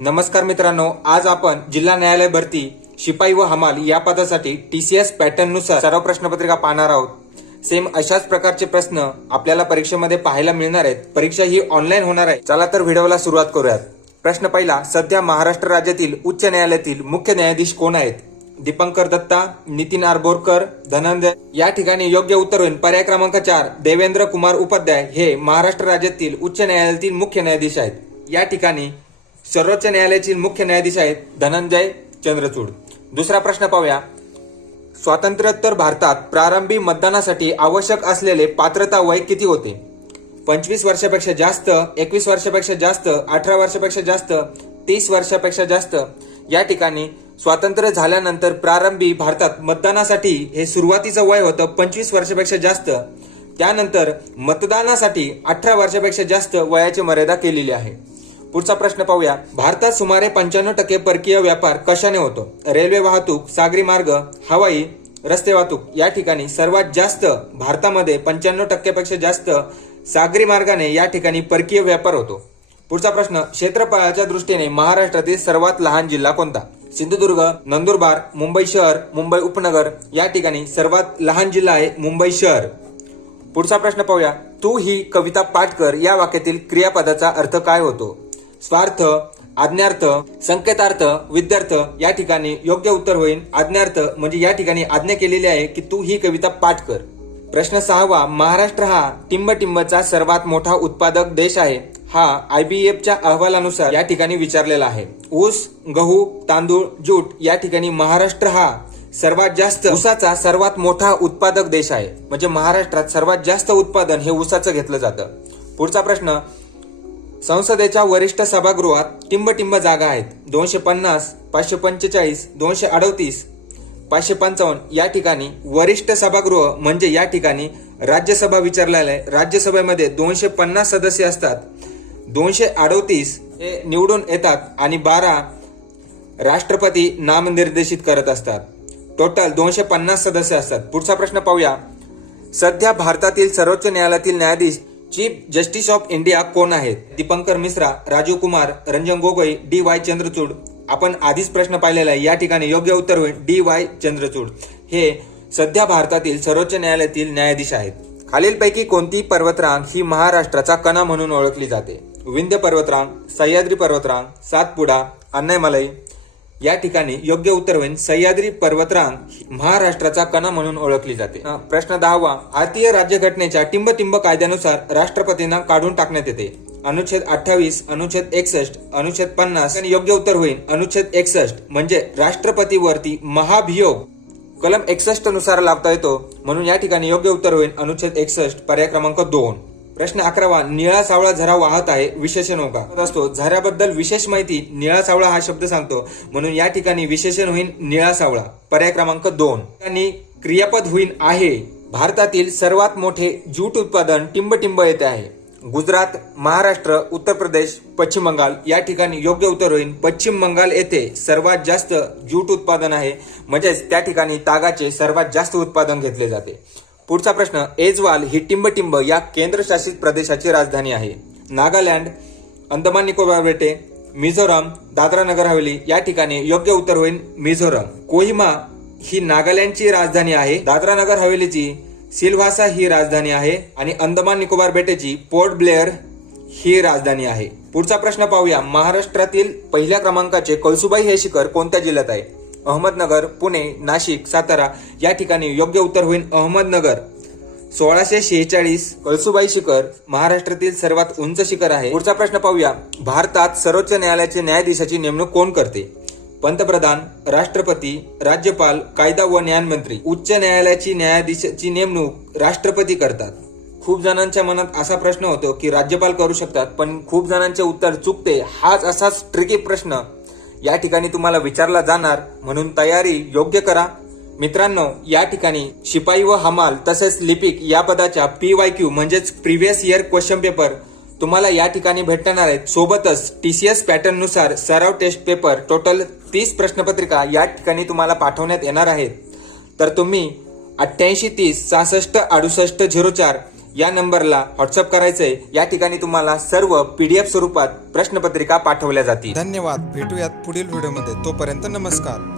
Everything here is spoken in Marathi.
नमस्कार मित्रांनो आज आपण जिल्हा न्यायालय भरती शिपाई व हमाल या पदासाठी टीसीएस पॅटर्ननुसार सर्व प्रश्नपत्रिका पाहणार आहोत. सेम अशाच प्रकारचे प्रश्न आपल्याला परीक्षेमध्ये पाहायला मिळणार आहेत. परीक्षा ही ऑनलाईन होणार आहे. चला तर व्हिडिओला सुरुवात करूयात. प्रश्न पहिला सध्या महाराष्ट्र राज्यातील उच्च न्यायालयातील मुख्य न्यायाधीश कोण आहेत? दीपंकर दत्ता नितीन आरबोरकर धनंजय. या ठिकाणी योग्य उत्तर होईल. पर्याय क्रमांक चार देवेंद्र कुमार उपाध्याय हे महाराष्ट्र राज्यातील उच्च न्यायालयातील मुख्य न्यायाधीश आहेत. या ठिकाणी सर्वोच्च न्यायालयातील मुख्य न्यायाधीश आहेत धनंजय चंद्रचूड. दुसरा प्रश्न पाहूया. स्वातंत्र्योत्तर भारतात प्रारंभी मतदानासाठी आवश्यक असलेले पात्रता वय किती होते? पंचवीस वर्षापेक्षा जास्त एकवीस वर्षापेक्षा जास्त अठरा वर्षापेक्षा जास्त तीस वर्षापेक्षा जास्त. या ठिकाणी स्वातंत्र्य झाल्यानंतर प्रारंभी भारतात मतदानासाठी हे सुरुवातीचं वय होतं पंचवीस वर्षापेक्षा जास्त. त्यानंतर मतदानासाठी अठरा वर्षापेक्षा जास्त वयाची मर्यादा केलेली आहे. पुढचा प्रश्न पाहूया. भारतात सुमारे पंच्याण्णव टक्के परकीय व्यापार कशाने होतो? रेल्वे वाहतूक सागरी मार्ग हवाई रस्ते वाहतूक. या ठिकाणी सर्वात जास्त भारतामध्ये पंच्याण्णव टक्क्यापेक्षा जास्त सागरी मार्गाने या ठिकाणी परकीय व्यापार होतो. पुढचा प्रश्न क्षेत्रफळाच्या दृष्टीने महाराष्ट्रातील सर्वात लहान जिल्हा कोणता? सिंधुदुर्ग नंदुरबार मुंबई शहर मुंबई उपनगर. या ठिकाणी सर्वात लहान जिल्हा आहे मुंबई शहर. पुढचा प्रश्न पाहूया. तू ही कविता पाठ कर. या वाक्यातील क्रियापदाचा अर्थ काय होतो? स्वार्थ आज्ञार्थ संकेतार्थ विद्यार्थ या ठिकाणी योग्य उत्तर होईल. आज्ञार्थ म्हणजे या ठिकाणी आज्ञा केलेली आहे की तू ही कविता पाठ कर. प्रश्न सहावा महाराष्ट्र हा टिंबटिंबचा सर्वात मोठा उत्पादक देश आहे. हा आयबीएफच्या अहवालानुसार या ठिकाणी विचारलेला आहे. ऊस गहू तांदूळ जूट या ठिकाणी महाराष्ट्र हा सर्वात जास्त ऊसाचा सर्वात मोठा उत्पादक देश आहे. म्हणजे महाराष्ट्रात सर्वात जास्त उत्पादन हे ऊसाचं घेतलं जातं. पुढचा प्रश्न संसदेच्या वरिष्ठ सभागृहात टिंबटिंब जागा आहेत. दोनशे पन्नास पाचशे पंचेचाळीस दोनशे अडतीस पाचशे पंचावन्न या ठिकाणी वरिष्ठ सभागृह म्हणजे या ठिकाणी राज्यसभा विचारलेलं आहे राज्यसभेमध्ये दोनशे पन्नास सदस्य असतात. दोनशे अडतीस हे निवडून येतात आणि बारा राष्ट्रपती नामनिर्देशित करत असतात. टोटल दोनशे पन्नास सदस्य असतात. पुढचा प्रश्न पाहूया. सध्या भारतातील सर्वोच्च न्यायालयातील न्यायाधीश चीफ जस्टिस ऑफ इंडिया कोण आहेत? Dipankar Mishra Rajiv Kumar Ranjan Gogoi D Y Chandrachud. आपण आधीच प्रश्न पाहिलेला आहे. या ठिकाणी योग्य उत्तर होईल. D Y Chandrachud. हे सध्या भारतातील सर्वोच्च न्यायालयातील न्यायाधीश आहेत. खालीलपैकी कोणती पर्वतरांग ही महाराष्ट्राचा कणा म्हणून ओळखली जाते? विंध्य पर्वतरांग सह्याद्री पर्वतरांग सातपुडा अन्नायमलई या ठिकाणी योग्य उत्तर होईल सह्याद्री पर्वतरांग महाराष्ट्राचा कणा म्हणून ओळखली जाते. प्रश्न दहावा. भारतीय राज्यघटनेच्या टिंबटिंब कायद्यानुसार राष्ट्रपतींना काढून टाकण्यात येते. अनुच्छेद अठ्ठावीस अनुच्छेद एकसष्ट अनुच्छेद पन्नास. आणि योग्य उत्तर होईल अनुच्छेद एकसष्ट म्हणजे राष्ट्रपतीवरती महाभियोग. कलम एकसष्टनुसार लाभता येतो. म्हणून या ठिकाणी योग्य उत्तर होईल अनुच्छेद एकसष्ट पर्याय क्रमांक दोन. प्रश्न अकरावा निळा सावळा झरा वाहत आहे विशेषण हो का असतो झऱ्याबद्दल विशेष माहिती निळा सावळा हा शब्द सांगतो. म्हणून या ठिकाणी विशेषण होईल निळा सावळा. पर्याय क्रमांक दोन. आणि क्रियापद होईल आहे. भारतातील सर्वात मोठे ज्यूट उत्पादन टिंबटिंब येथे आहे. गुजरात महाराष्ट्र उत्तर प्रदेश पश्चिम बंगाल या ठिकाणी योग्य उत्तर होईल पश्चिम बंगाल येथे सर्वात जास्त ज्यूट उत्पादन आहे. म्हणजेच त्या ठिकाणी तागाचे सर्वात जास्त उत्पादन घेतले जाते. पुढचा प्रश्न एजवाल ही टिंबटिंब या केंद्रशासित प्रदेशाची राजधानी आहे. नागालँड अंदमान निकोबार बेटे मिझोराम दादरा नगर हवेली या ठिकाणी योग्य उत्तर होईल मिझोराम. कोहिमा ही नागालँडची राजधानी आहे दादरा नगर हवेलीची सिल्व्हासा ही राजधानी आहे आणि अंदमान निकोबार बेटेची पोर्ट ब्लेअर ही राजधानी आहे. पुढचा प्रश्न पाहूया महाराष्ट्रातील पहिल्या क्रमांकाचे कळसुबाई हे शिखर कोणत्या जिल्ह्यात आहे? अहमदनगर पुणे नाशिक सातारा या ठिकाणी योग्य उत्तर होईल अहमदनगर. सोळाशे शेहेचाळीस कळसुबाई शिखर महाराष्ट्रातील सर्वात उंच शिखर आहे. पुढचा प्रश्न पाहूया. भारतात सर्वोच्च न्यायालयाचे न्यायाधीशाची नेमणूक कोण करते? पंतप्रधान राष्ट्रपती राज्यपाल कायदा व न्यायमंत्री उच्च न्यायालयाची न्यायाधीशाची नेमणूक राष्ट्रपती करतात. खूप जणांच्या मनात असा प्रश्न होतो की राज्यपाल करू शकतात पण खूप जणांचे उत्तर चुकते हाच असाच ट्रिकी प्रश्न. या ठिकाणी तुम्हाला विचारला जाणार म्हणून तयारी योग्य करा. मित्रांनो या ठिकाणी शिपाई व हमाल तसेच लिपिक या पदाच्या पी वाय क्यू म्हणजेच प्रिव्हियस इयर क्वेश्चन पेपर तुम्हाला या ठिकाणी भेटणार आहेत. सोबतच टीसीएस पॅटर्ननुसार सराव टेस्ट पेपर टोटल तीस प्रश्नपत्रिका या ठिकाणी तुम्हाला पाठवण्यात येणार आहेत. तर तुम्ही अठ्ठ्याऐंशी तीस सहासष्ट अडुसष्ट झिरो चार या नंबरला व्हॉट्सअप करायचंय. या ठिकाणी तुम्हाला सर्व पीडीएफ स्वरूपात प्रश्नपत्रिका पाठवल्या जातील. धन्यवाद. भेटूयात पुढील व्हिडिओमध्ये. तोपर्यंत नमस्कार.